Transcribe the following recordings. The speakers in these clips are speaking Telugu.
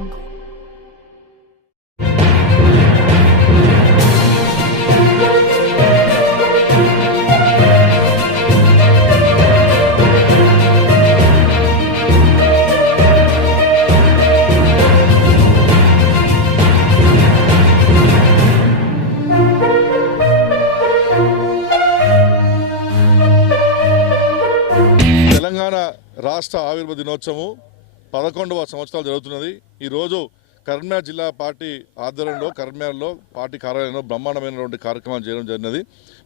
Banco. తెలంగాణ రాష్ట్ర ఆవిర్భ దినోత్సవం పదకొండవ సంవత్సరాలు జరుగుతున్నది. ఈరోజు కరీంనగర్ జిల్లా పార్టీ ఆధ్వర్యంలో కరీంనగర్లో పార్టీ కార్యాలయంలో బ్రహ్మాండమైనటువంటి కార్యక్రమాలు చేయడం జరిగినది.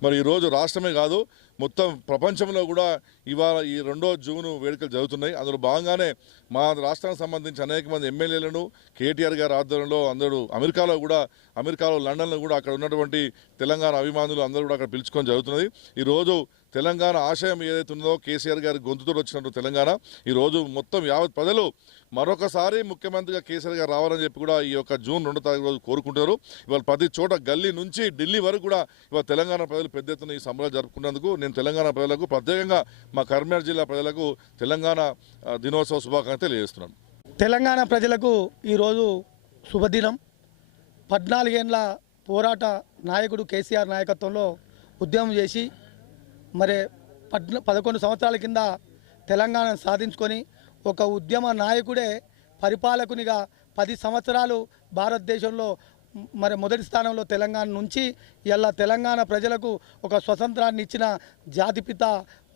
మరి ఈరోజు రాష్ట్రమే కాదు మొత్తం ప్రపంచంలో కూడా ఇవాళ ఈ రెండో జూను వేడుకలు జరుగుతున్నాయి. అందులో భాగంగానే మా రాష్ట్రానికి సంబంధించి అనేక మంది ఎమ్మెల్యేలను కేటీఆర్ గారి ఆధ్వర్యంలో అందరూ అమెరికాలో కూడా అమెరికాలో లండన్లో కూడా అక్కడ ఉన్నటువంటి తెలంగాణ అభిమానులు అందరూ కూడా అక్కడ పిలుచుకొని జరుగుతున్నది. ఈరోజు తెలంగాణ ఆశయం ఏదైతే ఉందో కేసీఆర్ గారి గొంతుతో వచ్చినట్టు తెలంగాణ. ఈరోజు మొత్తం యావత్ ప్రజలు మరొకసారి ముఖ్యమంత్రిగా కేసీఆర్ గారు రావాలని చెప్పి కూడా ఈ యొక్క జూన్ రెండో తారీఖు రోజు కోరుకుంటారు ఇవాళ ప్రతి చోట గల్లీ నుంచి ఢిల్లీ వరకు కూడా ఇవాళ తెలంగాణ ప్రజలు పెద్ద ఎత్తున ఈ సంబరాలు జరుపుకున్నందుకు నేను తెలంగాణ ప్రజలకు ప్రత్యేకంగా మా కర్మేర్ జిల్లా ప్రజలకు తెలంగాణ దినోత్సవ శుభాకాంక్షలు తెలియజేస్తున్నాను తెలంగాణ ప్రజలకు ఈరోజు శుభదినం. పద్నాలుగేండ్ల పోరాట నాయకుడు కేసీఆర్ నాయకత్వంలో ఉద్యమం చేసి మరి పద్న పదకొండు సంవత్సరాల కింద తెలంగాణ సాధించుకొని ఒక ఉద్యమ నాయకుడే పరిపాలకునిగా పది సంవత్సరాలు భారతదేశంలో మరి మొదటి స్థానంలో తెలంగాణ నుంచి ఇలా తెలంగాణ ప్రజలకు ఒక స్వతంత్రాన్ని ఇచ్చిన జాతిపిత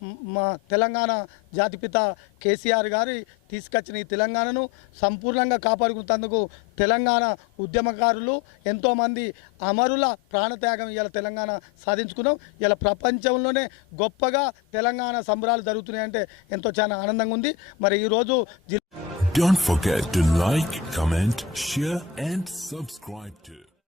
మా తెలంగాణ జాతిపిత కేసీఆర్ గారి తీసుకొచ్చిన ఈ తెలంగాణను సంపూర్ణంగా కాపాడుకున్నందుకు తెలంగాణ ఉద్యమకారులు ఎంతోమంది అమరుల ప్రాణత్యాగం ఇలా తెలంగాణ సాధించుకున్నాం. ఇలా ప్రపంచంలోనే గొప్పగా తెలంగాణ సంబరాలు జరుగుతున్నాయంటే ఎంతో చాలా ఆనందంగా ఉంది. మరి ఈరోజు జిల్లా Don't forget to like, comment, share, and subscribe to